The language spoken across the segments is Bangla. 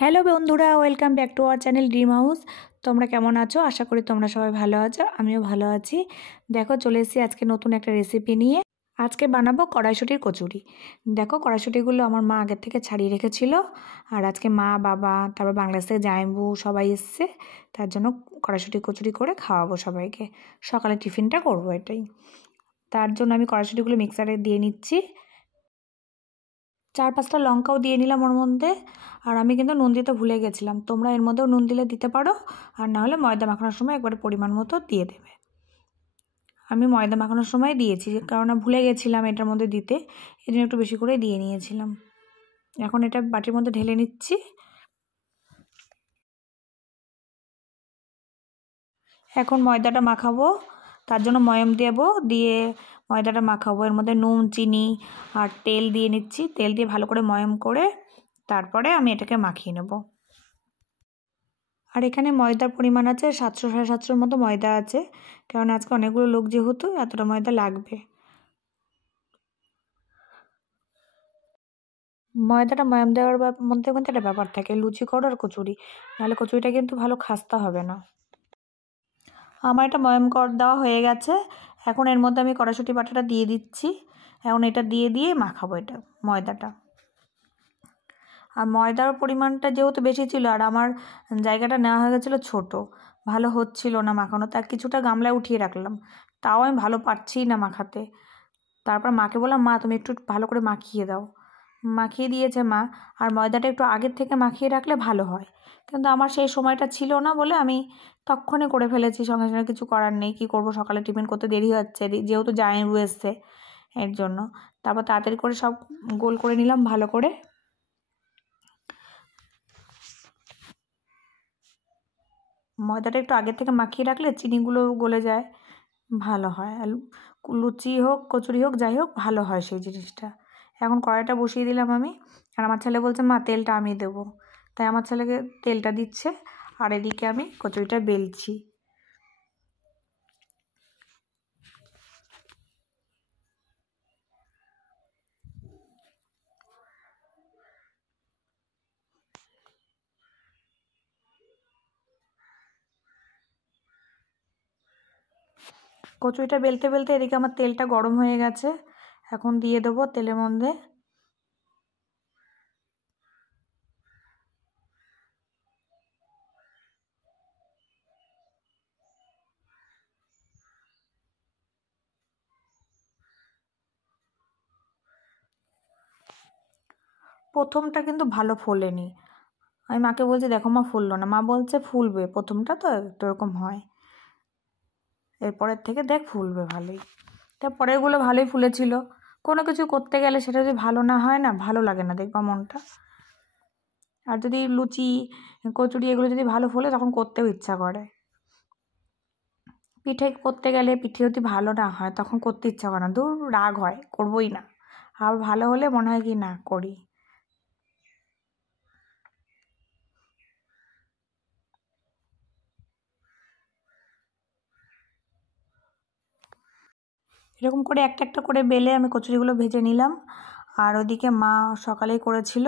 হ্যালো বন্ধুরা, welcome back to our channel dream house. তোমরা কেমন আছো? আশা করি তোমরা সবাই ভালো আছো, আমিও ভালো আছি। দেখো, চলে এসেছি আজকে নতুন একটা রেসিপি নিয়ে। আজকে বানাবো কড়াইশুঁটির কচুরি। দেখো, কড়াইশুঁটিগুলো আমার মা আগের থেকে ছাড়িয়ে রেখেছিল, আর আজকে মা, বাবা, তারপর বাংলাদেশ থেকে জামাইবু সবাই এসছে, তার জন্য কড়াইশুঁটির কচুরি করে খাওয়াবো সবাইকে। সকালে টিফিনটা করবো এটাই। তার জন্য আমি কড়াইশুঁটিগুলো মিক্সারে দিয়ে নিচ্ছি। 4-5টা লঙ্কাও দিয়ে নিলাম ওর মধ্যে। আর আমি কিন্তু নুন দিতে ভুলে গেছিলাম, তোমরা এর মধ্যেও নুন দিলে দিতে পারো, আর না হলে ময়দা মাখানোর সময় একবারে পরিমাণ মতো দিয়ে দেবে। আমি ময়দা মাখানোর সময় দিয়েছি, কারণ ভুলে গেছিলাম এটার মধ্যে দিতে, এই জন্য একটু বেশি করে দিয়ে নিয়েছিলাম। এখন এটা বাটির মধ্যে ঢেলে নিচ্ছি। এখন ময়দাটা মাখাবো, তার জন্য ময়াম দেবো, দিয়ে ময়দাটা মাখাবো। এর মধ্যে নুন, চিনি আর তেল দিয়ে নিচ্ছি। তেল দিয়ে ভালো করে ময়াম করে তারপরে আমি এটাকে মাখিয়ে নেব। আর এখানে ময়দার পরিমাণ আছে 700-750 মতো ময়দা আছে, কারণ আজকে অনেকগুলো লোক যেহেতু এতটা ময়দা লাগবে। ময়দাটা ময়াম দেওয়ার মধ্যে কিন্তু একটা ব্যাপার থাকে, লুচি করো আর কচুরি, নাহলে কচুরিটা কিন্তু ভালো খাস্তা হবে না। আমার এটা ময়াম দেওয়া হয়ে গেছে। এখন এর মধ্যে আমি কড়াইশুঁটি বাটাটা দিয়ে দিচ্ছি। এখন এটা দিয়ে মাখাবো এটা ময়দাটা। আর ময়দার পরিমাণটা যেহেতু বেশি ছিল, আর আমার জায়গাটা নেওয়া হয়ে গেছিলো ছোটো, ভালো হচ্ছিল না মাখানো, তার কিছুটা গামলায় উঠিয়ে রাখলাম, তাও আমি ভালো পারছি না মাখাতে। তারপর মাকে বললাম, মা তুমি একটু ভালো করে মাখিয়ে দাও। মাখিয়ে দিয়েছে মা। আর ময়দাটা একটু আগের থেকে মাখিয়ে রাখলে ভালো হয়, কিন্তু আমার সেই সময়টা ছিল না বলে আমি তক্ষণে করে ফেলেছি, সঙ্গে সঙ্গে কিছু করার নেই। কী করবো, সকালে টিফিন করতে দেরি হচ্ছে, যেহেতু জামাইবাবু এসছে এর জন্য। তারপর তাড়াতাড়ি করে সব গোল করে নিলাম ভালো করে। ময়দাটা একটু আগে থেকে মাখিয়ে রাখলে চিনিগুলো গলে যায়, ভালো হয়। আর লুচি হোক, কচুরি হোক, যাই হোক, ভালো হয় সেই জিনিসটা। এখন কড়াইটা বসিয়ে দিলাম আমি, আর আমার ছেলে বলছে, মা তেলটা আমি দেবো, তাই আমার ছেলেকে তেলটা দিচ্ছে, আর এদিকে আমি কচুরিটা বেলছি। কচুরিটা বেলতে বেলতে এদিকে আমার তেলটা গরম হয়ে গেছে, এখন দিয়ে দেবো তেলের মধ্যে। প্রথমটা কিন্তু ভালো ফোলেনি, আমি মাকে বলছি, দেখো মা ফুললো না। মা বলছে ফুলবে, প্রথমটা তো একটু এরকম হয়, এরপরের থেকে দেখ ফুলবে ভালোই। তারপরেরগুলো ভালোই ফুলেছিল। কোনো কিছু করতে গেলে সেটা যদি ভালো না হয় না, ভালো লাগে না দেখবা মনটা। আর যদি লুচি, কচুরি এগুলো যদি ভালো ফোলে, তখন করতেও ইচ্ছা করে। পিঠে করতে গেলে পিঠে যদি ভালো না হয়, তখন করতে ইচ্ছা করে না, দূর রাগ হয়, করবোই না। আর ভালো হলে মনে হয় কি না করি। এরকম করে একটা একটা করে বেলে আমি কচুরিগুলো ভেজে নিলাম। আর ওদিকে মা সকালেই করেছিল,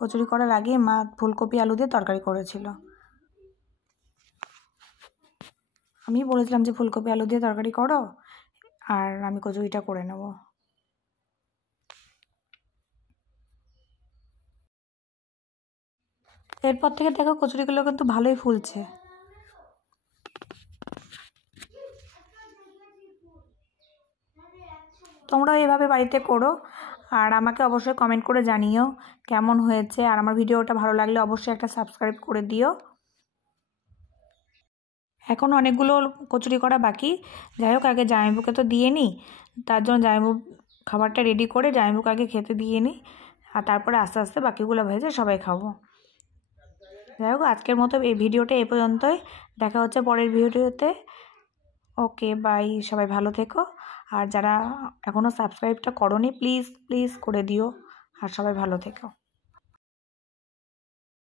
কচুরি করার আগে মা ফুলকপি আলু দিয়ে তরকারি করেছিল। আমি বলেছিলাম যে ফুলকপি আলু দিয়ে তরকারি করো, আর আমি কচুরিটা করে নেব। এরপর থেকে দেখো কচুরিগুলো কিন্তু ভালোই ফুলছে। তোমরাও এইভাবে বাড়িতে করো, আর আমাকে অবশ্যই কমেন্ট করে জানিও কেমন হয়েছে। আর আমার ভিডিওটা ভালো লাগলে অবশ্যই একটা সাবস্ক্রাইব করে দিও। এখন অনেকগুলো কচুরি করা বাকি, যাই হোক আগে জামাইবাবুকে তো দিয়ে নিই, তার জন্য জামাইবাবু খাবারটা রেডি করে জামাইবাবুকে আগে খেতে দিয়ে নিই, আর তারপরে আস্তে আস্তে বাকিগুলো ভেজে সবাই খাবো। যাই হোক, আজকের মতো এই ভিডিওটা এই পর্যন্তই। দেখা হচ্ছে পরের ভিডিওতে। ওকে বাই, সবাই ভালো থেকো। আর যারা এখনও সাবস্ক্রাইবটা করোনি, প্লিজ প্লিজ করে দিও। আর সবাই ভালো থেকো।